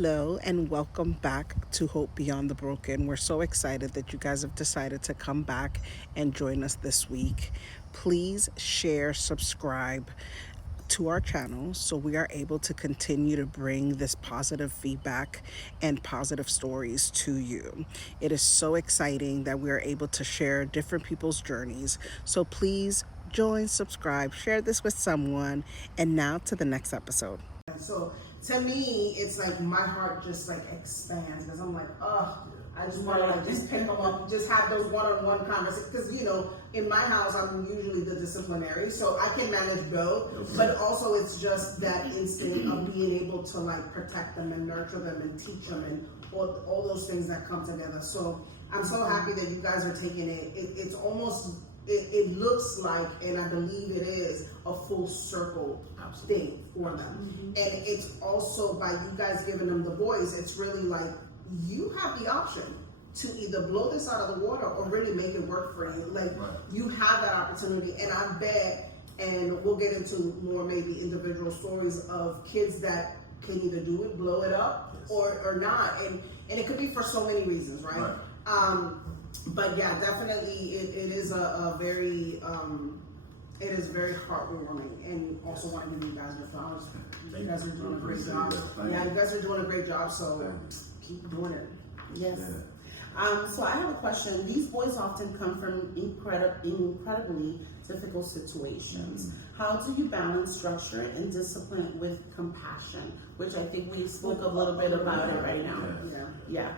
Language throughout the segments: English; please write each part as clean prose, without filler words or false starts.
Hello and welcome back to Hope Beyond the Broken. We're so excited that you guys have decided to come back and join us this week. Please share, subscribe to our channel so we are able to continue to bring this positive feedback and positive stories to you. It is so exciting that we are able to share different people's journeys. So please join, subscribe, share this with someone, and now to the next episode. So to me, it's like my heart just like expands because I'm like, oh, I just want to like just pick them up, just have those one-on-one conversations. Because in my house, I'm usually the disciplinary, so I can manage both. But also, it's just that instinct of being able to like protect them and nurture them and teach them and all those things that come together. So I'm so happy that you guys are taking it. It's almost. It looks like, and I believe it is, a full circle thing for them. Mm-hmm. And it's also by you guys giving them the voice, it's really like you have the option to either blow this out of the water or really make it work for you. Like you have that opportunity, and I bet, and we'll get into more maybe individual stories of kids that can either do it, blow it up, or not. And it could be for so many reasons, right? But yeah, definitely it is a very it is very heartwarming, and also want to give you guys your flowers. You guys are doing a great job. Yeah, you guys are doing a great job, so keep doing it. Yes. So I have a question. These boys often come from incredibly difficult situations. How do you balance structure and discipline with compassion? Which I think we spoke a little bit about it right now. Yeah.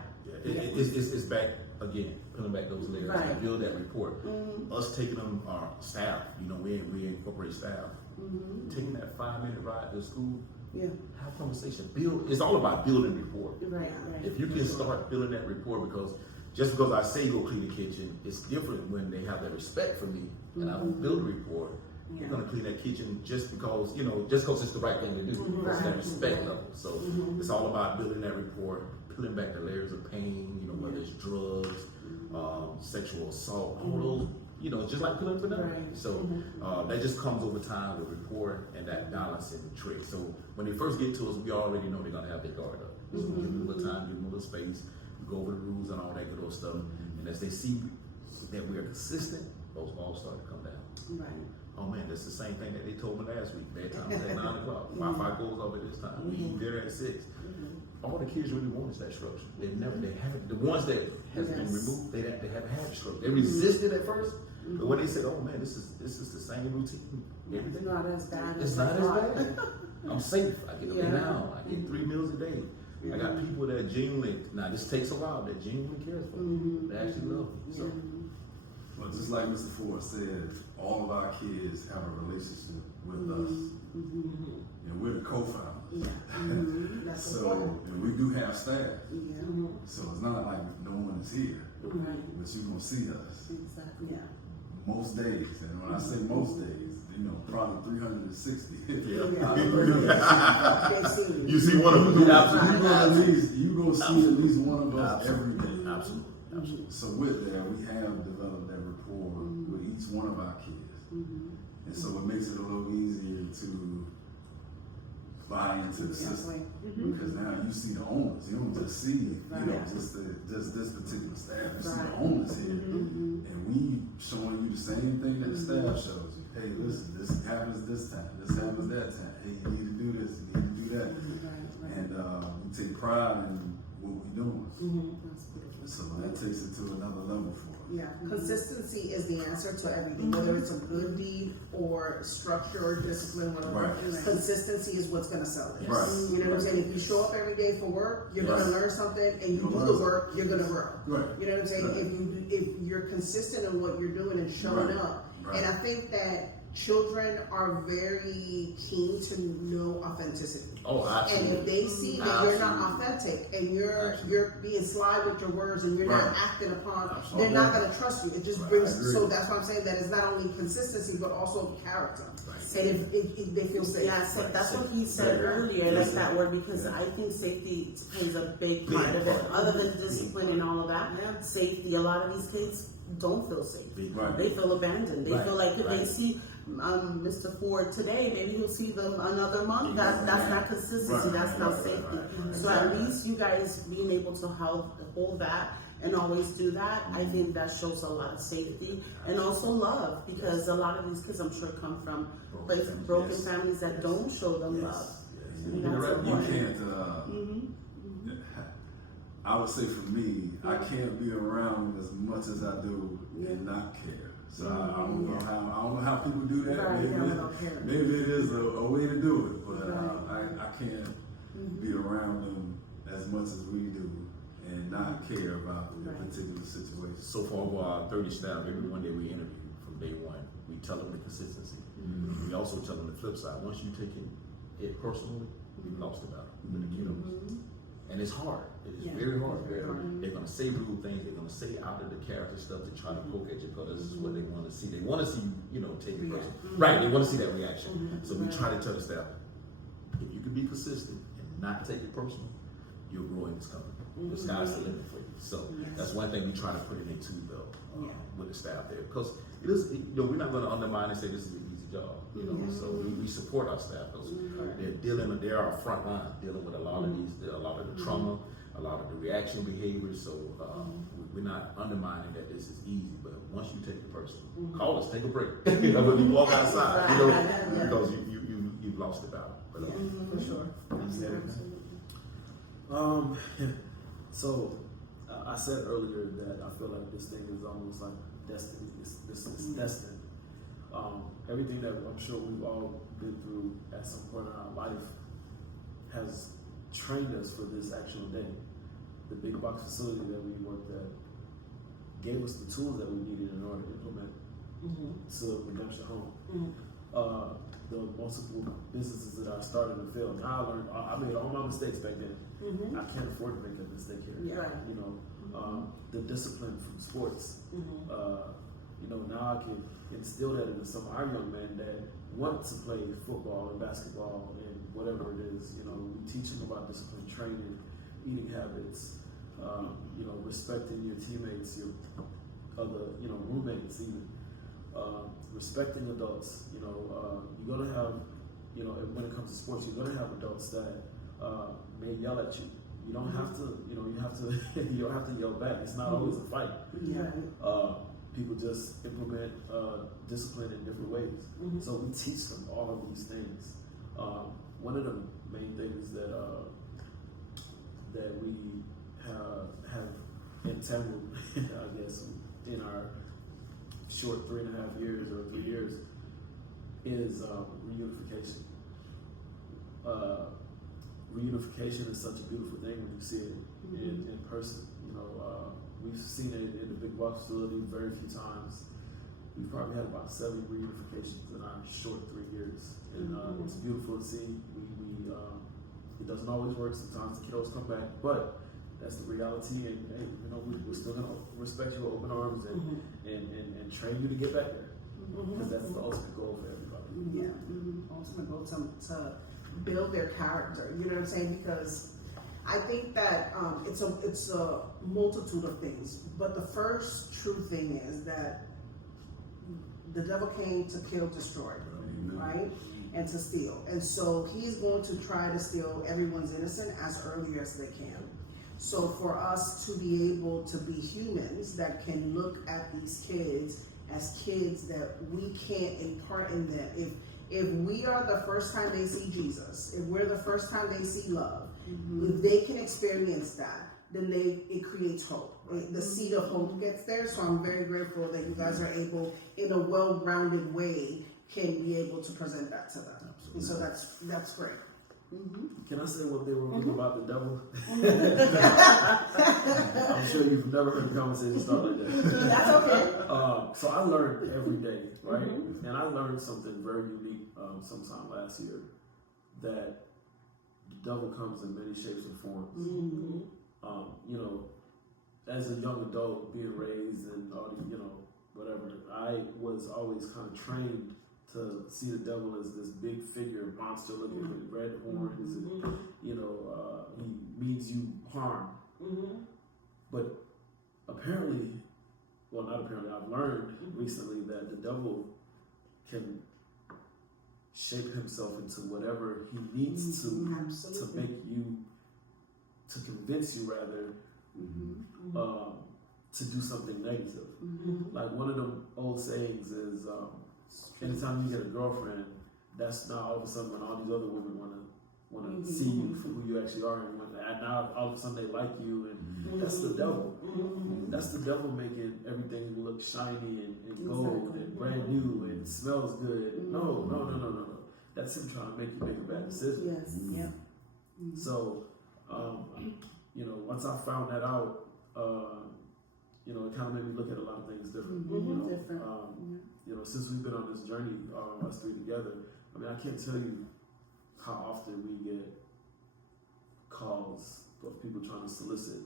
It's back again, pulling back those layers to build that rapport. Us taking them, our staff, we incorporate staff. Taking that 5-minute ride to school, have conversation, build. It's all about building rapport. Right. If you can start building that rapport, because just because I say go clean the kitchen, it's different when they have that respect for me and I build a rapport. You're gonna clean that kitchen just because it's the right thing to do. It's that respect level. So it's all about building that rapport, peeling back the layers of pain, whether it's drugs, sexual assault, all those, just like peeling vanilla. So that just comes over time with rapport and that balancing trick. So when they first get to us, we already know they're gonna have their guard up. So give them a little time, give them a little space, we go over the rules and all that good old stuff. And as they see that we are consistent, those walls start to come down. Right. Oh man, that's the same thing that they told me last week. Bedtime is at 9 o'clock. Wi-Fi goes off at this time. We eat dinner at 6. All the kids really want is that structure. They haven't. The ones that has been removed, they haven't had the structure. They resisted at first, but when they said, "Oh man, this is the same routine. Everything not as bad. It's not as bad. I'm safe. I get up now. I get 3 meals a day. I got people that genuinely. Now this takes a while. That genuinely cares for me. They actually love me. So. Well, just like Mr. Ford said, all of our kids have a relationship with us, and we're the co-founders. So, and we do have staff. So it's not like no one is here, but you're gonna see us. Exactly. Yeah. Most days, and when I say most days, probably 360. You see one of them. You gonna see at least one of us every day. Absolutely. So with that, we have developed that rapport with each one of our kids, and so it makes it a little easier to buy into the system because now you see the owners. You don't just see just this particular staff. You see the owners here, and we showing you the same thing that the staff shows you. Hey, listen, this happens this time. This happens that time. Hey, you need to do this. You need to do that. And we take pride in what we're doing. So that takes it to another level for us. Yeah, consistency is the answer to everything, whether it's a good deed or structure or discipline, whatever. Consistency is what's going to sell it. You know what I'm saying? If you show up every day for work, you're going to learn something, and you do the work, you're going to grow. You know what I'm saying? If you're consistent in what you're doing and showing up, and I think that children are very keen to know authenticity. Oh, absolutely. And if they see that you're not authentic and you're being sly with your words and you're not acting upon, they're not going to trust you. It just brings. So that's why I'm saying that it's not only consistency but also character. And if they feel safe. Yeah, that's what he said earlier. I like that word because I think safety plays a big part of it. Other than discipline and all of that, safety. A lot of these kids don't feel safe. Right. They feel abandoned. They Right, feel like if they right. see Mr. Ford today, maybe he'll see them another month. That's not consistency. Right, That's not right, safety. right. So at least you guys being able to hold that and always do that, I think that shows a lot of safety and also love, because a lot of these kids, I'm sure, come from broken Yes. families that don't show them love. Yes. And You're that's right. You important. can't, I would say for me, I can't be around as much as I do and not care. So I don't know how people do that. Right, Maybe, yeah, we don't care. maybe it is a way to do it, but I can't be around them as much as we do and not care about the particular situation. So far, for our 30 staff, every one that we interview from day one, we tell them the consistency. We also tell them the flip side. Once you take it personally, we've lost the battle with the kiddos. And it's hard. It is very hard. They're going to say rude things. They're going to say out of the character stuff to try to poke at you, because this is what they want to see. They want to see you, take it personally. Right, they want to see that reaction. So we try to tell the staff, if you can be consistent and not take it personal, you'll grow in this company. The sky's the limit for you. So that's one thing we try to put it into, though, with the staff there. Because it is, we're not going to undermine and say this is an easy job. So we support our staff. Because they're our front line, dealing with a lot of the trauma, a lot of the reaction behaviors. So we're not undermining that this is easy. But once you take it personal, call us, take a break. When you walk outside, because you've lost the battle. But, For sure. Absolutely. So I said earlier that I feel like this thing is almost like destiny. It's destined. Everything that I'm sure we've all been through at some point in our life has trained us for this actual day. The big box facility that we worked at gave us the tools that we needed in order to implement to Redemption Home. The multiple businesses that I started and failed. Now I learned, I made all my mistakes back then. I can't afford to make that mistake here. Right. The discipline from sports. Now I can instill that into some of our young men that want to play football and basketball and whatever it is. We teach them about discipline, training, eating habits, respecting your teammates, your other, roommates even. Respecting adults, you're gonna have, when it comes to sports, you're gonna have adults that may yell at you. You don't have to, you don't have to yell back. It's not always a fight. People just implement discipline in different ways. So we teach them all of these things. One of the main things that we have entangled, I guess, in our short 3.5 years or 3 years is reunification. Reunification is such a beautiful thing when you see it in person. We've seen it in the big box facility very few times. We've probably had about 7 reunifications in our short 3 years, and it's beautiful to see. It doesn't always work. Sometimes the kiddos come back, but that's the reality, and we're still gonna respect you with open arms and train you to get back there, because that's the ultimate goal for everybody. Ultimate goal to build their character. You know what I'm saying? Because I think that it's a multitude of things, but the first true thing is that the devil came to kill, destroy, right? And to steal. And so he's going to try to steal everyone's innocence as early as they can. So for us to be able to be humans that can look at these kids as kids that we can't impart in them. If we are the first time they see Jesus, if we're the first time they see love, if they can experience that, then it creates hope. The seed of hope gets there. So I'm very grateful that you guys are able, in a well-rounded way, can be able to present that to them. And so that's great. Can I say one thing real quick about the devil? I'm sure you've never heard a conversation start like that. That's okay. So I learned every day, right? And I learned something very unique sometime last year, that the devil comes in many shapes and forms. As a young adult, being raised and all the, whatever, I was always kind of trained to see the devil as this big figure, monster looking with red horns, and he means you harm. But apparently, well, not apparently, I've learned recently that the devil can shape himself into whatever he needs to Absolutely. make you, to convince you rather, to do something negative. Like one of them old sayings is, anytime you get a girlfriend, that's now all of a sudden when all these other women want to see you for who you actually are, and now all of a sudden they like you, and that's the devil. That's the devil making everything look shiny and gold and brand new and smells good. No. That's him trying to make you make a bad decision. Yes. Yeah. So, you know, once I found that out, you know, it kind of made me look at a lot of things different. You know, Different. You know, since we've been on this journey, us three together, I mean, I can't tell you how often we get calls of people trying to solicit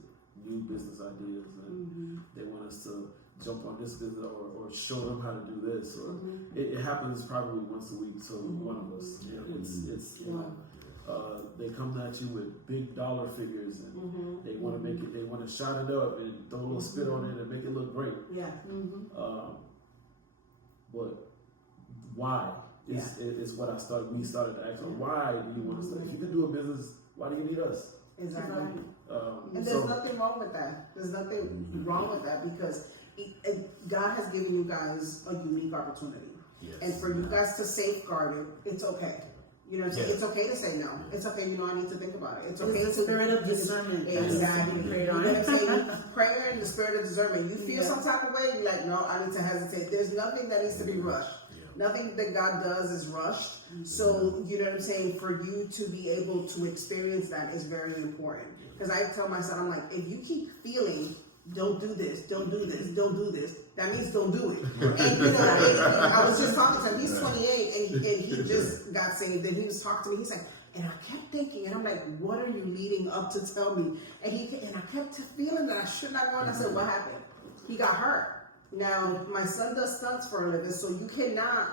new business ideas, and they want us to jump on this business or show them how to do this, or it happens probably once a week to one of us. You know, it's you know, they come at you with big dollar figures, and they want to make it, they want to shine it up and throw a little spit on it and make it look great. Yeah. But why is what we started to ask. Why do you want to start? If you can do a business, why do you need us? Exactly. And So- there's nothing wrong with that. There's nothing wrong with that because God has given you guys a unique opportunity. Yes. And for you guys to safeguard it, it's okay. You know, Yes. it's okay to say no. It's okay, you know, I need to think about it. It's okay It's the spirit of to discernment. Exactly. That's You know what I'm saying? Prayer and the spirit of discernment. You feel Yeah. some type of way, you're like, no, I need to hesitate. There's nothing that needs to be rushed. Nothing that God does is rushed. So, you know what I'm saying? For you to be able to experience that is very important. Because I tell my son, I'm like, if you keep feeling, don't do this, don't do this, don't do this, that means don't do it. And, you know, I was just talking to him, he's 28 and he just got saved. And he was talking to me, he's like, and I kept thinking, and I'm like, what are you leading up to tell me? And I kept feeling that I should not go. And I said, what happened? He got hurt. Now, my son does stunts for a living, so you cannot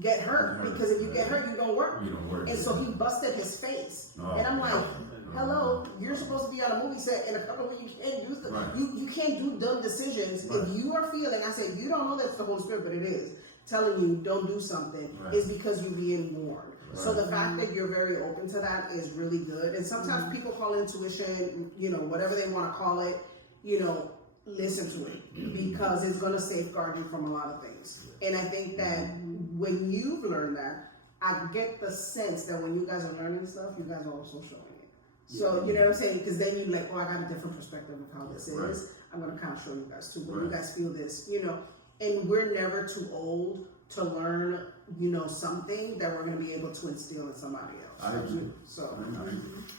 get hurt because if you get hurt, you don't work. You don't work. And so he busted his face. Oh, and I'm like, wow. hello, you're supposed to be on a movie set in a couple of weeks. You can't do stuff. Right. You can't do dumb decisions. Right. If you are feeling, I said, you don't know that's the Holy Spirit, but it is, telling you don't do something Right. is because you're being warned. So Right. the fact that you're very open to that is really good. And sometimes people call intuition, you know, whatever they want to call it, you know, listen to it because it's going to safeguard you from a lot of things. And I think that when you've learned that, I get the sense that when you guys are learning stuff, you guys are also showing it. So, you know what I'm saying? Because then you're like, oh, I got a different perspective of how this is. Right. I'm going to kind of show you guys too. But you Right. guys feel this, you know. And we're never too old to learn, you know, something that we're going to be able to instill in somebody else. I agree. So,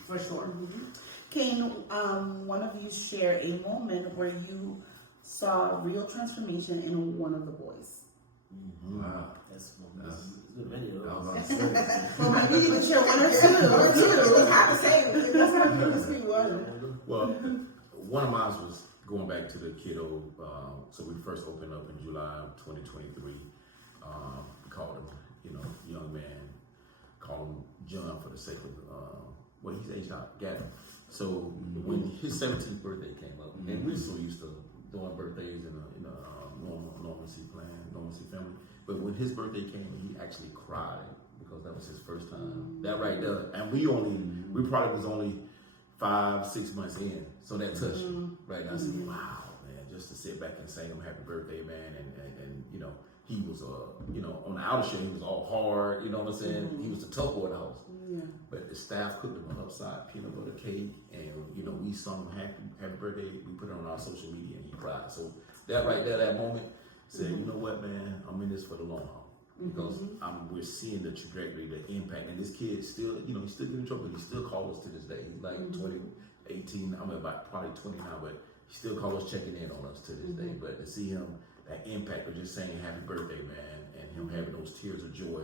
for sure. Can one of you share a moment where you saw real transformation in one of the boys? Wow. That's many of I was those. about to say. Well, maybe you can share one or two. Or two. It's not the same. That's not the biggest thing one. Well, one of mine was going back to the kiddo. So we first opened up in July of 2023. We called him, you know, young man. Called him John for the sake of, well, he's aged out, Gavin. So when his 17th birthday came up, and we're so used to doing birthdays in a normalcy plan, normalcy family. But when his birthday came, he actually cried because that was his first time. That right there, and we probably was only 5-6 months in, so that touched me. Right now, I said, wow, man, just to sit back and sing him happy birthday, man, and you know, he was you know, on the outer show, he was all hard, you know what I'm saying? He was the tough boy in the house. But the staff cooked him an upside peanut butter cake, and you know, we sung him happy birthday. We put it on our social media, and he cried. So that right there, that moment, said, you know what, man, I'm in this for the long haul because we're seeing the trajectory, the impact, and this kid still, you know, he's still getting in trouble. He still calls us to this day. He's like 20, 18. I'm about probably 20 now, but he still calls us, checking in on us to this day. But to see him, that impact of just saying happy birthday, man, and him having those tears of joy.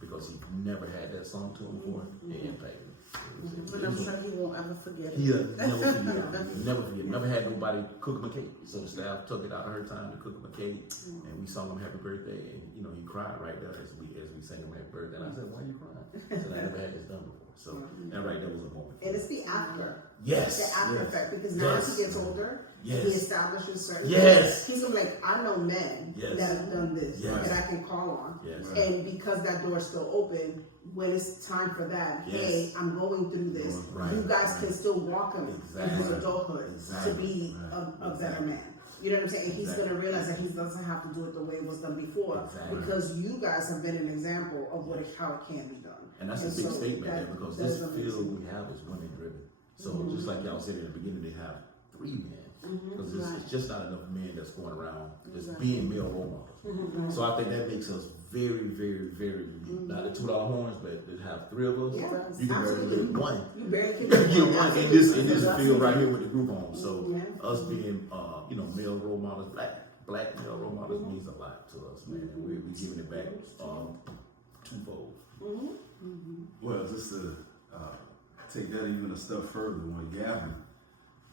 Because he never had that song to him before, it impacted him. But I'm sure he won't ever forget it. He'll never forget. Never forget. Never had nobody cook him a cake. So the staff took it out of her time to cook him a cake, and we sung him happy birthday, and you know he cried right there as we sang him happy birthday. And I said, "Why are you crying?" I said, "I never had this done before." So, and right, that was a moment. And it's the after. Yes. The after Yes. effect, because now as Yes. he gets older, Yes. he establishes certain Yes. things. He's gonna be like, I know men Yes. that have done this Yes. that I can call on. Yes. And because that door's still open, when it's time for that, hey, Yes. I'm going through this. Right. You guys can still walk him into Exactly. adulthood Exactly. to be a better Exactly. man. You know what I'm saying? And he's Exactly. gonna realize that he doesn't have to do it the way it was done before, Exactly. because you guys have been an example of how it can be done. And that's a big so statement there, that- because that this is amazing. field we have is women driven. So just like y'all said in the beginning, they have 3 men. Because it's just not enough men that's going around just being male role models. So I think that makes us very, very, very unique. Not the $2 horns, but to have 3 of us, Yeah, you can barely absolutely. get one. You barely You can can get one in this Absolutely. field right here with the group home. So Yeah. us being male role models, black male role models means a lot to us, man. And we're giving it back twofold. Well, just to take that even a step further, when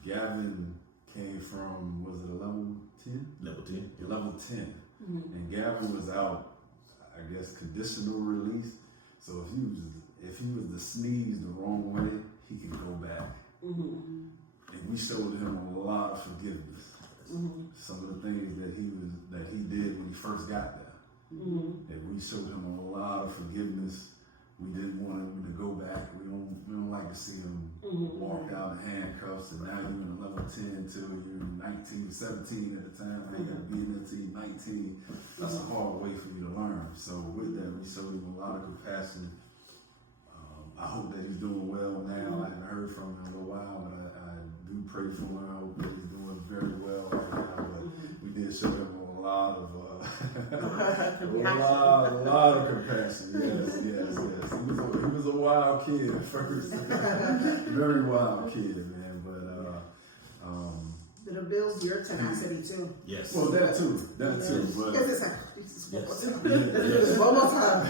Gavin came from, was it a level 10? Level 10. Level 10. And Gavin was out, I guess, conditional release. So if he was to sneeze the wrong way, he could go back. And we showed him a lot of forgiveness. Some of the things that he did when he first got there. And we showed him a lot of forgiveness. We didn't want him to go back. We don't like to see him walk out in handcuffs. And now you're in a level 10 till you're 19, 17 at the time. I ain't got to be in there till you're 19. That's a hard way for you to learn. So with that, we showed him a lot of compassion. I hope that he's doing well now. I haven't heard from him in a little while, but I do pray for him. I hope that he's doing very well right now. But we did show him a lot of a lot of compassion. Yes. He was a wild kid at first, very wild kid, man. But It builds your tenacity too. Yes. well, that too. But Because it's like, Jesus, Yes. one more time.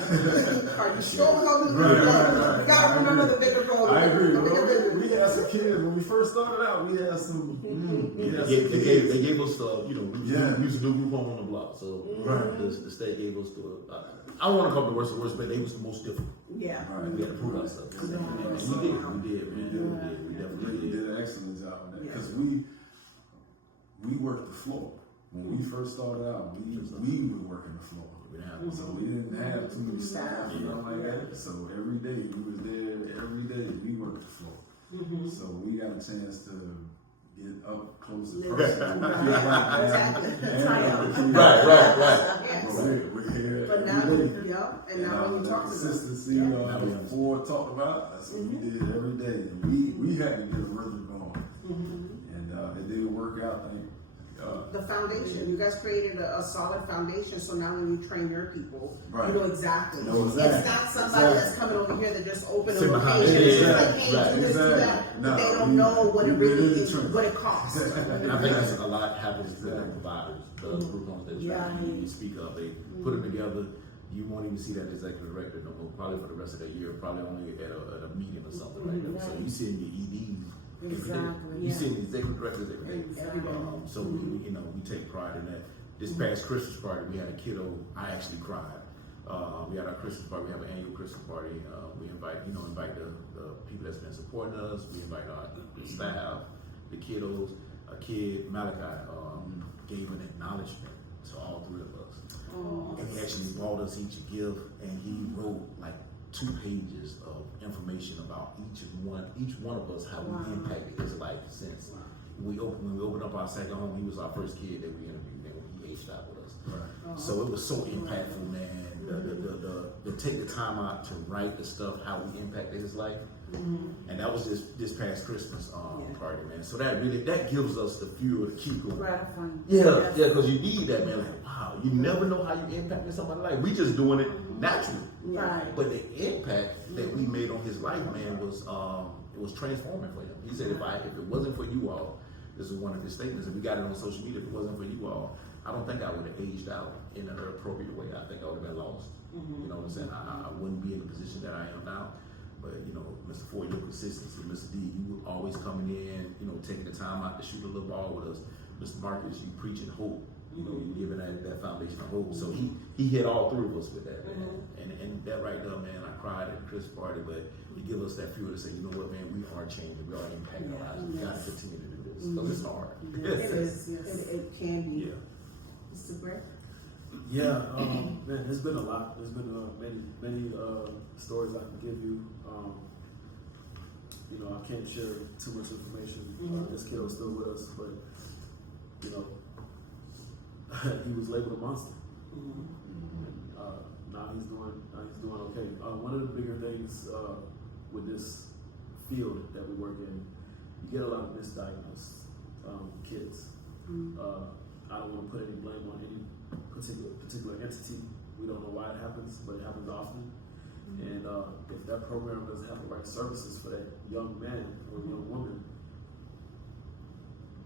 Are you sure we're going to do Right, this? right. We got to remember the bigger goal. I agree. The bigger vision. We had some kids when we first started out. We had some. They gave us, Yeah. we used to do group home on the block. So Right. the state gave us I don't want to call it the worst, but they was the most difficult. Yeah. And we had to prove ourselves. And we definitely You did. did an excellent job on that because we worked the floor. When we first started out, we were working the floor. So we didn't have too many staff, like that. So every day we was there. Every day we worked the floor. So we got a chance to get up close and personal. Right. We're here. But now, every day. and now when you the talk to them, consistency, that Ford talked about, that's what we did every day. And we had to get a rhythm going. And it did work out, thank God. the foundation, you guys created a solid foundation, so now when you train your people, Right. you know exactly. Know exactly. It's not somebody that's coming over here that just opened a Sit behind location. it. It's Yeah, like, hey, right. do this, do that. Exactly. But they No, don't know what it we really did it is, true. what it costs. And I think that's a lot happens with the providers, the group homes that you speak of. They put them together. You won't even see that executive director no more, probably for the rest of that year, probably only at a meeting or something like that. So you see your EDs every day. You see the executive directors every day. So we take pride in that. This past Christmas party, we had a kiddo. I actually cried. We had our Christmas party. We have an annual Christmas party. We invite the people that's been supporting us. We invite the staff, the kiddos. A kid, Malachi, gave an acknowledgement to all 3 of us. And he actually bought us each a gift, and he wrote like 2 pages of information about each one of us, how we impacted his life since when we opened up our second home. He was our first kid that we interviewed, and he aged out with us. Right. So it was so impactful, man. To take the time out to write the stuff how we impacted his life, and that was this past Christmas party, man. So that gives us the fuel to keep going. Gratifying. Yeah, because you need that, man. Like, wow, you never know how you impacted somebody's life. We just doing it naturally, Right. but the impact that we made on his life, man, was transforming for him. He said, if it wasn't for you all, this is one of his statements, and we got it on social media. If it wasn't for you all, I don't think I would have aged out in an appropriate way. I think I would have been lost. You know what I'm saying? I wouldn't be in the position that I am now. But Mr. Ford, your consistency, Mr. D, you were always coming in, taking the time out to shoot a little ball with us. Mr. Marcus, you preaching hope. You giving that foundation of hope. So he hit all 3 of us with that, man. And that right there, man, I cried at Chris' party, but it gives us that fuel to say, you know what, man, we are changing, we are impacting lives. We got to continue to do this because it's hard. It is. It can be. Yeah. Mr. Brick? Yeah, man, there's been a lot. There's been many stories I can give you. You know, I can't share too much information. This kid was still with us, but you know, he was labeled a monster. And, now he's doing okay. One of the bigger things with this field that we work in, you get a lot of misdiagnosed kids. I don't want to put any blame on any particular entity. We don't know why it happens, but it happens often. And if that program doesn't have the right services for that young man or young woman,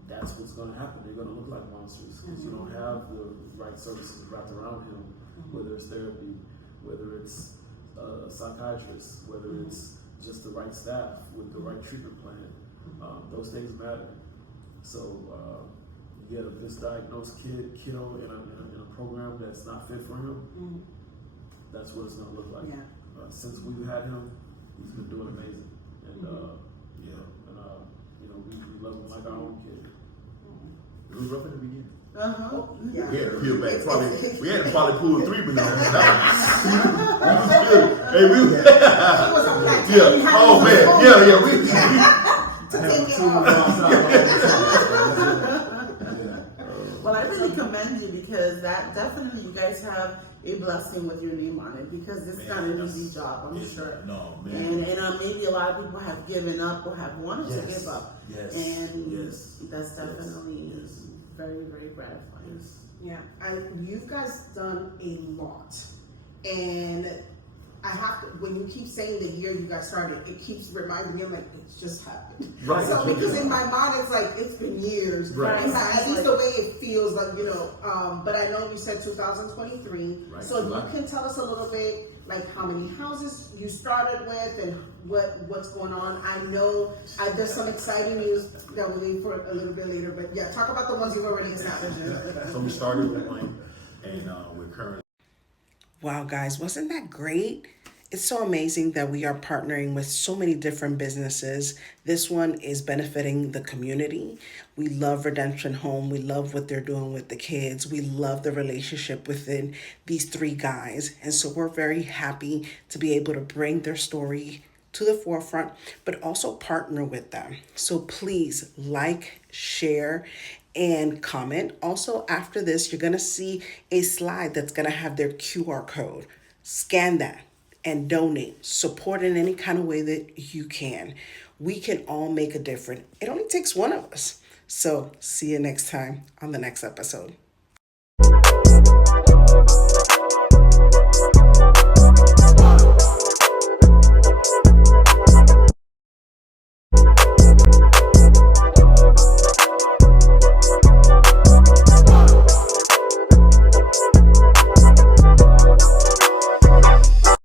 that's what's going to happen. They're going to look like monsters because you don't have the right services wrapped around him, whether it's therapy, whether it's a psychiatrist, whether it's just the right staff with the right treatment plan. Those things matter. So you get a misdiagnosed kid killed in a program that's not fit for him. That's what it's going to look like. Yeah. Since we've had him, he's been doing amazing, and you know, we love him like our own kid. It was rough in the beginning. Yeah. We had to peel back. We had to probably pull 3 bananas. Hey, we. Yeah. Oh man. Yeah. We. Well, I really commend you because that definitely you guys have a blessing with your name on it because it's not an easy job, I'm sure. No, man. And maybe a lot of people have given up or have wanted to give up. Yes. And that's definitely very, very gratifying. Yeah, and you guys done a lot, and I have to. When you keep saying the year you guys started, it keeps reminding me. I'm like, it's just happened. Right. So because in my mind it's like it's been years. Right. At least the way it feels like, you know. But I know you said 2023. Right. So you can tell us a little bit like how many houses you started with and what's going on. I know there's some exciting news that we'll leave for a little bit later. But yeah, talk about the ones you've already established. So we started with one, and we're currently. Wow, guys, wasn't that great? It's so amazing that we are partnering with so many different businesses. This one is benefiting the community. We love Redemption Home. We love what they're doing with the kids. We love the relationship within these 3 guys. And so we're very happy to be able to bring their story to the forefront, but also partner with them. So please like, share, and comment. Also, after this, you're going to see a slide that's going to have their QR code. Scan that and donate. Support in any kind of way that you can. We can all make a difference. It only takes one of us. So see you next time on the next episode.